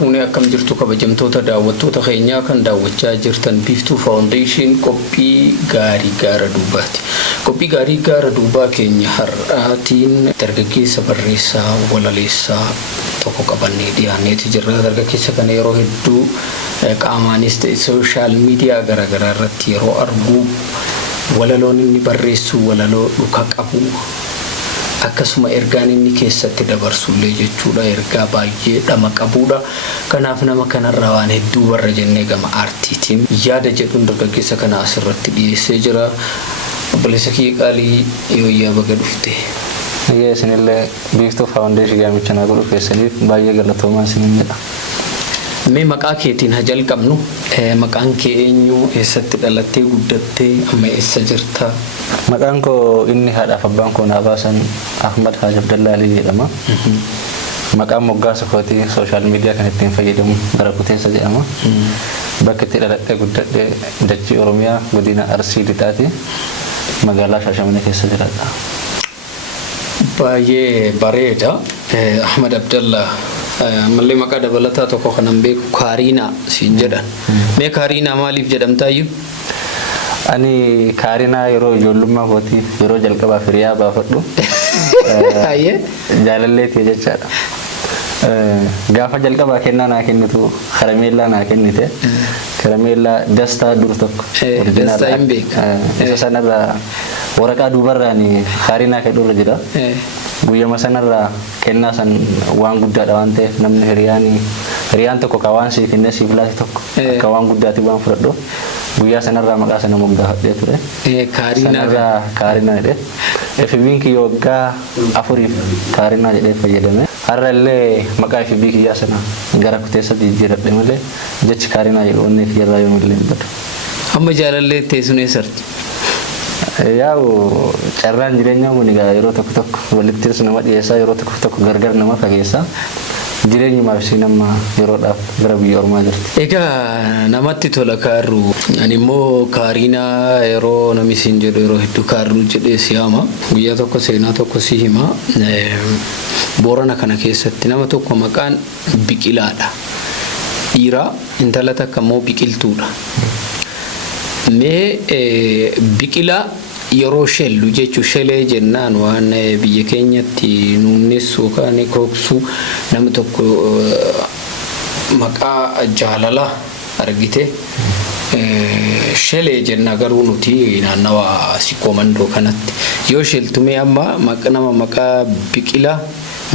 fuunee akkam jirtu kabajamtoota daawwattoota keenyaa kan daawwachaa jirtan Biiftuu Foundation qophii gaarii gaara duubaati. Qophii gaarii gaara duubaa keenya har'aatiin dargaggeessa barreessaa walaleessaa tokko qabannee dhiyaanneeti jirra. Dargaggeessa kana yeroo hedduu qaamaanis ta'e sooshaal miidiyaa garaagaraa irratti yeroo argu walaloon inni barreessu walaloo dhuka qabu. Akkasuma ergaan inni keessatti dabarsullee jechuudha ergaa baay'ee dhama qabuudha. Kanaaf nama kanarraa waan hedduu barra jennee gama aartiitiin yaada jedhuun dargaggeessa kana asirratti dhiyeessee jira. Obboleessa kee qaalii yoo baga dhufte. Isinillee Biiftuu Foundation gaamicha na godhu keessaniif baay'ee galatoomaa isinin jedha. Mee maqaa keetiin haa jalqabnu. Maqaan kee eenyu? Eessatti dhalattee guddattee amma eessa jirta? Maqaan koo inni haadhaaf abbaan koo naa baasan Ahmad Haji Abdallaa Alii jedhama. Maqaan moggaasa kootii sooshaal miidiyaa kan ittiin fayyadamu Gara Kuteessa jedhama. Bakka itti dhaladhee guddadhee dachii Oromiyaa godina Arsii Lixaati magaalaa Shaashamannee keessa jiraadha. Baay'ee bareeda. Ahmad Abdallaa mallee maqaa dabalataa tokko kanan beeku Kaariinaa siin jedhan. Mee Kaariinaa maaliif jedhamtaayyuu? Ani Kaariinaa yeroo ijoollummaa kootii yeroo jalqabaaf hiriyaa baafadhu jaalalleetii jechaadha. Gaafa jalqabaa kennaa naa kennitu karameellaa naa kennite. Karameellaa dastaa dur tokko. Dastaa hin beeku. Isa sanarraa waraqaa duubarraan Kaariinaa kedhuurra jira. Guyyama sanarraa kennaa san waan guddaadha waan ta'eef namni hiriyaan tokko ka waan siif kennee siif laate tokko akka waan guddaati waan fudhadhu guyyaa sanarraa maqaa sana moggaafadhee ture. Sanarraa Kaariinaa jedhee FB'n kiyya waggaa 4 Kaariinaa jedhee fayyadame. Har'allee maqaa FB kiyyaa sana Gara Kuteessa jijjiiradhe malee jechi Kaariinaa jedhu onnee kiyyarraa yoomillee hin badu. Amma jaalallee teessuun eessarti? Yaa'u carraan jireenyaa kun yeroo tokko walittis nama dhiyeessaa yeroo tokko gargar nama fageessaa jireenyi maafsii nama yeroodhaaf gara biyya ormaa jirti. Egaa namatti tola kaarru. Ani immoo Kaariinaa yeroo namni siin jedhu yeroo hedduu kaarru jedhee si hama. Guyyaa tokko seenaa tokko si hima. Boorana kana keessatti nama tokko maqaan Biqilaadha. Dhiiraa intala takka immoo Biqiltuudha. Mee Biqilaa yeroo shellu jechuun shelee jennaan waan biyya keenyatti nuunnessu yookaan kooksu nama tokko maqaa jaalala argite shelee jenna garuu nuti naannawa Sikkoo Mandoo kanatti yoo sheltume amma nama maqaa Biqilaa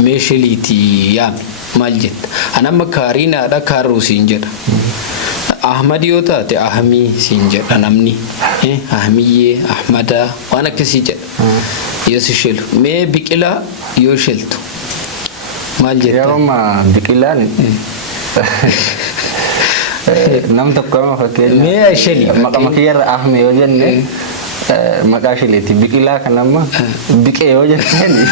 mee sheliiti yaami maal jetta? Ani amma Kaariinaadha kaarruu siin jedha. Ahmad yoo taate Ahmii siin jedha namni. Ahmiyyee Ahmadaa waan akkasii jedha. Yoo si shelu mee Biqilaa yoo sheltu maal jetta? Yeroo Biqilaan nam tokko amma fakkeenya mee sheli maqaa kiyyarra Ahmee yoo jenne maqaa sheliiti. Biqilaa kan amma Biqee yoo jenne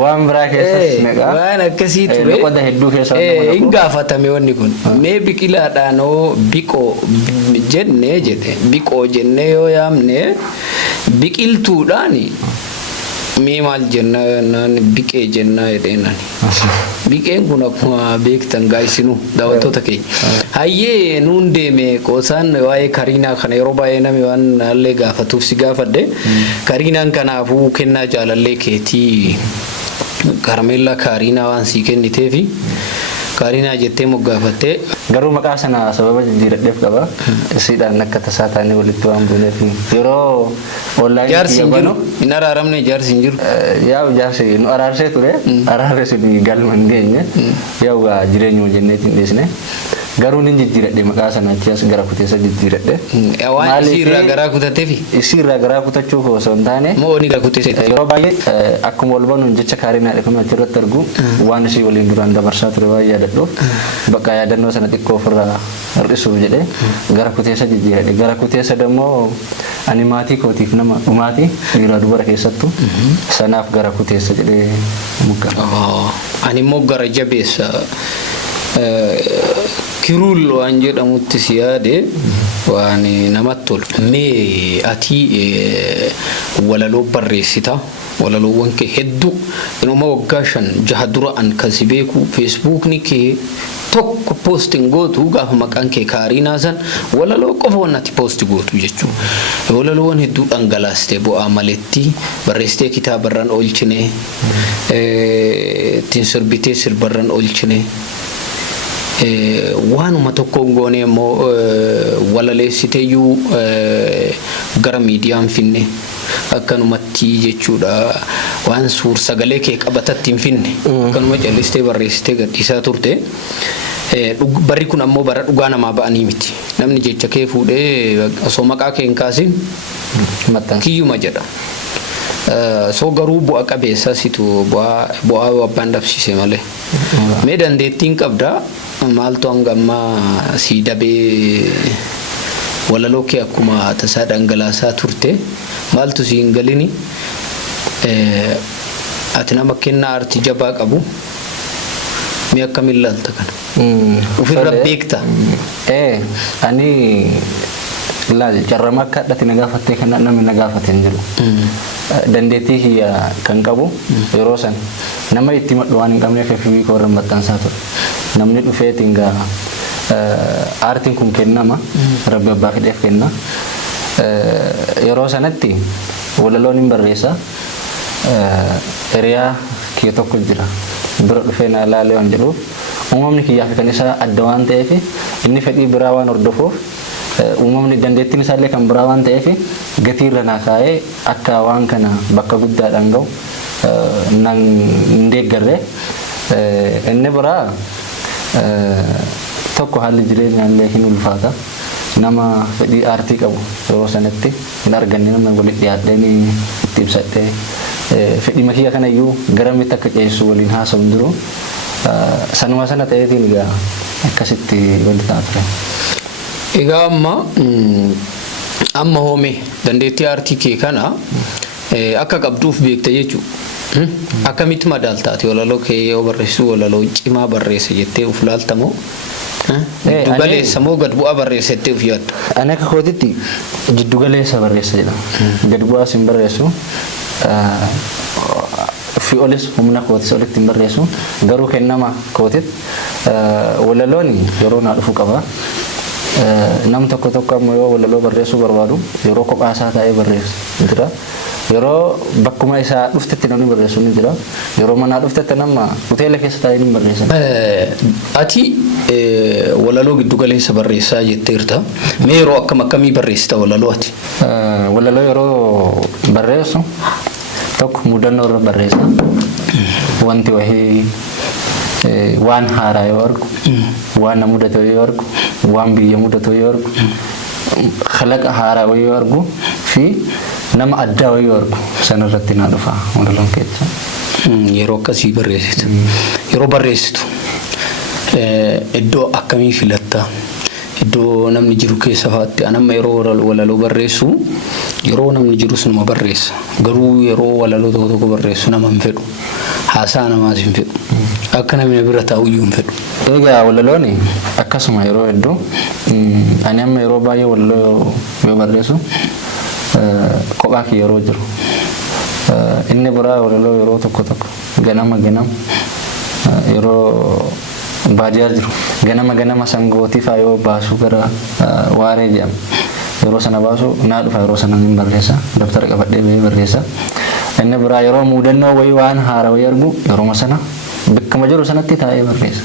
waan biraa keessas naqa waan akkasii ture qoda hedduu keessaa hin gaafatame wanni kun mee Biqilaadhaan oo Biqoo jenne jedhe Biqoo jenne yoo yaamne Biqiltuudhaan mee maal jenna naan Biqee jennaa jedheenani. Biqeen kun akkuma beektan gaayisinu daawwattoota keenya hayyee nuun deeme qoosaan waa'ee Kaariinaa kana yeroo baay'ee namni waan allee gaafatuuf si gaafadhe. Kaariinaan kanaafuu kennaa jaalallee keetii karameellaa Kaariinaa waan sii kenniteefi Kaariinaa jettee moggaafattee garuu maqaa sana sababa jijjiiradheef qaba. Isiidhaan akka tasaa taanee walitti waan buuneef yeroo online jaarsi hin jiru hin araaramne jaarsi hin jiru. Yaa'u jaarsi nu araarsee ture araarres galma hin geenye yaa'u jireenyuma jenneetiin dhiisne garuu ni jijjiiradhe maqaa sana achas Gara Kuteessa jijjiiradhe. Waan isiirraa garaa kutateefi? Isiirraa garaa kutachuuf osoo hin taane moo ni Gara Kuteessa? Yeroo baay'ee akkuma wal banuun jecha Kaariinaadha kan achirratti argu waan isii waliin duraan dabarsaa ture waan yaadadhuuf bakka yaadannoo sana xiqqoo ofirraa hir'isuuf jedhee Gara Kuteessa jijjiiradhe. Gara Kuteessa immoo ani maatii kootiif nama dhumaatii dhiiraa dubara keessattuu sanaaf Gara Kuteessa jedhee muggama. Ani immoo gara jabeessa Kiruul waan jedhamutti si yaade waan namatti tolu. Mee ati walaloo barreessita walaloo kee hedduu inuma waggaa 5-6 dura an kasi beeku Facebook ni kee tokko posting gootu gaafa maqaan kee Kaariinaa san walaloo qofa wannati post gootu jechuudha. Walaloowwan hedduu dhangalaastee bu'aa maletti barreessitee kitaabarraan oolchine ittiin sirbitee sirbarraan oolchine waanuma tokkoon goone immoo walaleessiteeyyuu gara miidiyaan finne akkanumatti jechuudha. Waan suur sagalee kee qabatatti hin finne akkanuma callistee barreessitee gadhiisaa turte. Barri kun ammoo bara dhugaa namaa ba'anii miti. Namni jecha kee fuudhee osoo maqaa kee hin kaasin kiyyuma jedha. So garuu bu'a qabeessa situ bu'aa wabbaan dhabsise malee. Mee dandeettiin qabdaa maaltu hangammaa sii dabee walaloo kee akkuma tasaa dhangalaasaa turte maaltu sii hin galini ati nama kennaa aartii jabaa qabu mee akkamiin laalta kana ofirra beekta? Ani laal jarrama akka dhati na gaafattee kan namni na gaafate hin jiru. Dandeettii kiyya kan qabu yeroo san nama itti madhu waan hin qabneef FB koo irra maxxansaa ture. Namni dhufeetiin gaa aartiin kun kennama rabbi abbaa fidheef kenna. Yeroo sanatti walaloon hin barreessa hiriyaa kiyya tokko jira bira dhufee na ilaalee waan jedhuuf uumamni kiyyaaf kan isaa adda waan ta'eef inni fedhii biraa waan hordofuuf uumamni dandeettiin isaallee kan biraa waan ta'eef gatii irra naa kaa'ee akka waan kana bakka guddaadhaan ga'u nan hin deeggarre. Inni biraa tokko haalli jireenyaallee hin ulfaata. Nama fedhii aartii qabu yeroo sanatti hin arganne nama walitti dhiyaadhee itti ibsadhee fedhii makiyya kanayyuu garamitti akka ceessu waliin haasa'u hin jiru. Sanuma sana ta'eetiin egaa akkasitti walitti ta'a ture. Egaa amma hoome dandeettii aartii kee kana akka qabduuf beekta jechuudha. Akkamitti madaaltaati walaloo kee yoo barreessu walaloo cimaa barreessa jettee uf laaltamoo? Jiddugaleessa moo gad bu'aa barreessa jettee uf yaaddu? Ani akka kootitti jiddugaleessa barreessa jedhama. Gad bu'aas hin barreessu. Fi olis humna kootis olitti hin barreessu. Garuu kennama kootit walaloon yeroo naa dhufu qaba. Nam tokko ammoo yoo walaloo barreessuu barbaadu yeroo kophaasaa taa'ee barreessu jira. Yeroo bakkuma isaa dhuftetti namni barreessu ni jira. Yeroo manaa dhuftetti nama hoteela keessa taa'ee ni barreessa. Ati walaloo giddugaleessa barreessaa jetteerta. Mee yeroo akkamii barreessita walaloo ati? Walaloo yeroo barreessu tokko mudannoo irra barreessa. Wanti wahii waan haaraa yoo argu, waan na mudate yoo argu, waan biyya mudate yoo argu, khalaqa haaraa yoo argu fi nama addaa yoo argu sanarratti na dhufa walaloon keessa. Yeroo akkasii barreessitu. Yeroo barreessitu iddoo akkamii filatta? Iddoo namni jiru keessa faatti anamma yeroo walaloo barreessu yeroo namni jiru sunuma barreessa. Garuu yeroo walaloo tokko barreessu nama hin fedhu. Haasaa namaas hin fedhu. Akka namni bira taa'uyyuu hin fedhu. Egaa walaloon akkasuma yeroo hedduu ani amma yeroo baay'ee walaloo yoo barreessu kophaa kee yeroo jiru. Inni biraa walaloo yeroo tokko ganama yeroo baadiyyaa jiru. Ganama sangootii faa yoo baasu gara waaree jedhama. Yeroo sana baasu naa dhufa yeroo sana hin barreessa. Daftara qabadhee bahee barreessa. Inni biraa yeroo mudannoo wayii waan haaraa wayii argu yeroo sana bakkuma jiru sanatti taa'ee barreessa.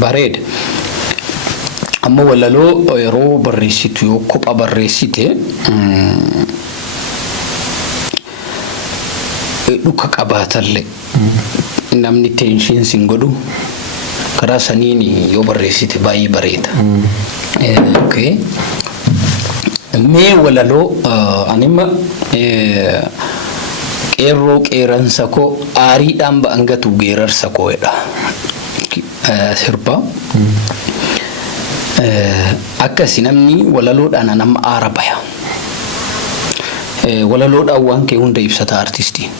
Bareeda. Amma walaloo yeroo barreessitu yoo kophaa barreessite dhuka qabaatallee namni teenshiin sin godhu karaa saniin yoo barreessite baay'ee bareeda. Okay. Mee walaloo anima qeerroo qeeransa koo aariidhaan ba'angatu geerarsa koo jedha. Sirba. Akkasi namni walaloodhaan nama aara baya. Walaloodhaan waan kee hunda ibsata artistiin.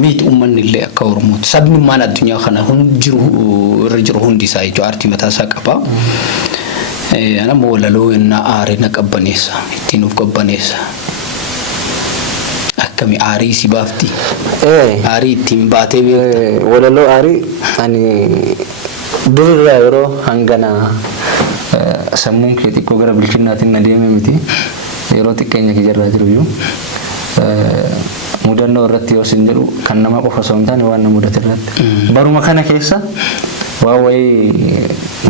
Miiti uummanni illee akka Oromooti. Sabnummaan addunyaa kana irra jiru hundi isaa ijoo aartii mataa isaa qaba. Nama walaloo innaa aare na qabbaneessa ittiin of qabbaneessa. akkami aarii si baafti? Aarii ittiin baatee beekta? Walaloo aarii ani durirraa yeroo hangana sammuun kee xiqqoo gara bilchinnaatiin na deeme miti yeroo xiqqeenya kijarraa jiruyyuu mudannoo irratti yoo sin jedhu kan nama qofa osoo hin taane waan na mudate irratti baruma kana keessa waan wayii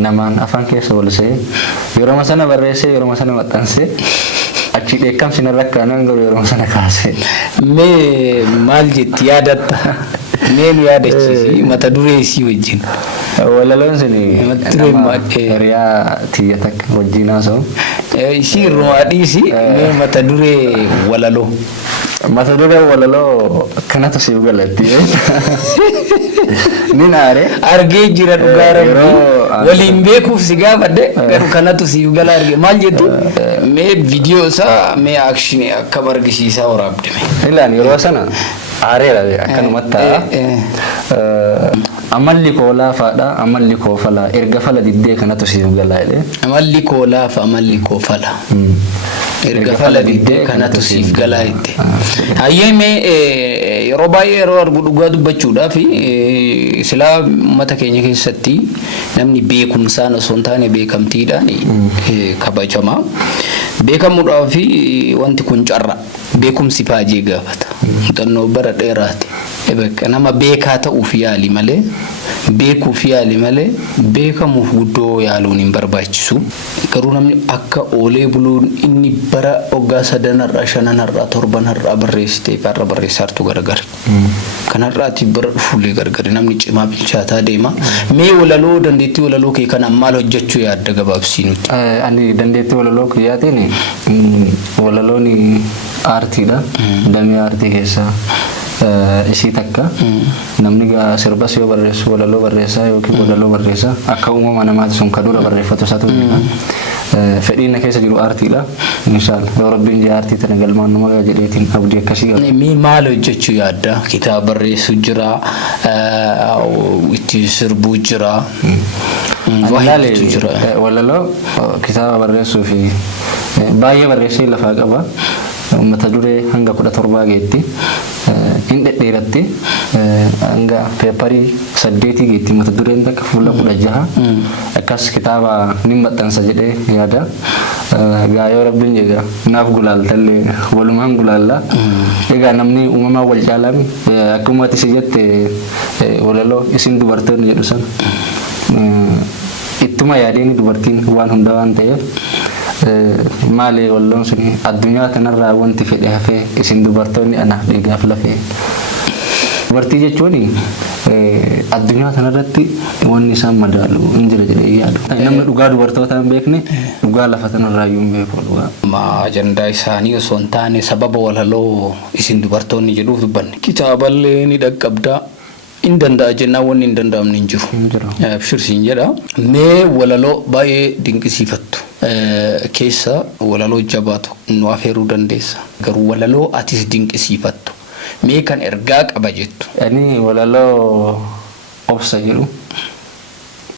namaan afaan keessa wal se'ee yeroo sana barreessee yeroo sana maxxansee achi dheekkamsi na rakkaanaan garuu yeroo sana kaasee. Mee maal jetti yaadatta? Mee nu yaadachiisi mata duree isii wajjin. Walaloon suni hiriyaa tiyya takka wajjin haasa'u. Ishii irraa dhiisi mee mata duree walaloo. Mata duree walaloo kanatu siif galatti. Nin aare argee jira dhugaa rabbii waliin beekuuf si gaafadhe garuu kanatu siif gala arge maal jettu? Mee viidiyoo isaa mee akshinii akka argisiisaa waraabdame. Ilaan yeroo sana aareera akkanumatti amalli koo laafaadha amalli koo fala erga fala diddee kanatu siif galaa jedhee. Amalli koo laafa amalli koo fala. Erga fala diddee kanatu siif galaa jette. Hayyee mee yeroo baay'ee yeroo argu dhugaa dubbachuudhaaf silaa uummata keenya keessatti namni beekumsaan osoo hin taane beekamtiidhaan kabajama. Beekamuudhaaf wanti kun carra beekumsi faajee gaafata. Muuxannoo bara dheeraati. Nama beekaa ta'uuf yaali malee beekuuf yaali malee beekamuuf guddoo yaaluun hin barbaachisu. Garuu namni akka oolee buluun inni bara waggaa 3 5 7 barreessitee barra barreessaartu gargar. Kanarraati bara dhufuullee gargar namni cimaa bilchaataa deema. Mee walaloo dandeettii walaloo kee kana maal hojjechuu yaadda gabaabsii nuti? Ani dandeettii walaloo kiyyaatiin walaloon aartiidha. Damee aartii keessaa isii takka namni sirbas yoo barreessu walaloo barreessaa yookiin walaloo barreessaa akka uumama namaati sun kadura barreeffatu isaatu jira. Fedhiin keessa jiru aartiidha. Inshallah yoo rabbiin jee aartii tana galmaan nama jedheetiin abdii akkasii qaba. Mee maal hojjechuu yaadda? Kitaaba barreessuu jira, itti sirbuu jira. Walaloo kitaaba barreessuu fi baay'ee barreessee lafaa qaba. Mata duree hanga 17 geetti hin dhedheeratti hanga peeparii 8 geetti mata dureen takka fuula 16 akkas kitaaba ni maxxansa jedhee yaada. Gaa yoo rabbiin jedha naaf gulaaltallee walumaan gulaalla. Egaa namni uumamaa wal caalaan akkuma ati si jette walaloo isin dubartoonni jedhu sana ittuma yaadeen dubartiin waan hunda waan ta'eef maali walloon suni addunyaa kanarraa wanti fedhe hafee isin dubartoonni anaaf dhiigaaf lafee. Dubartii jechuun addunyaa kanarratti wanni isaan madaalu hin jira jedhee yaadu. Namni dhugaa dubartootaa hin beekne dhugaa lafa kanarraa iyyuu hin beeku dhugaa. Ajandaa isaanii osoo hin taane sababa walaloo isin dubartoonni jedhuuf dubbanne. Kitaaballee ni dhaqqabdaa. In danda'a jennaan wanni hin danda'amne hin jiru. Abshirsiin jedha. Mee walaloo baay'ee dinqisiifattu. Keessa walaloo jabaatu nu afeeruu dandeessa. Garuu walaloo atis dinqisiifattu. Mee kan ergaa qaba jettu. Ani walaloo obsa jedhu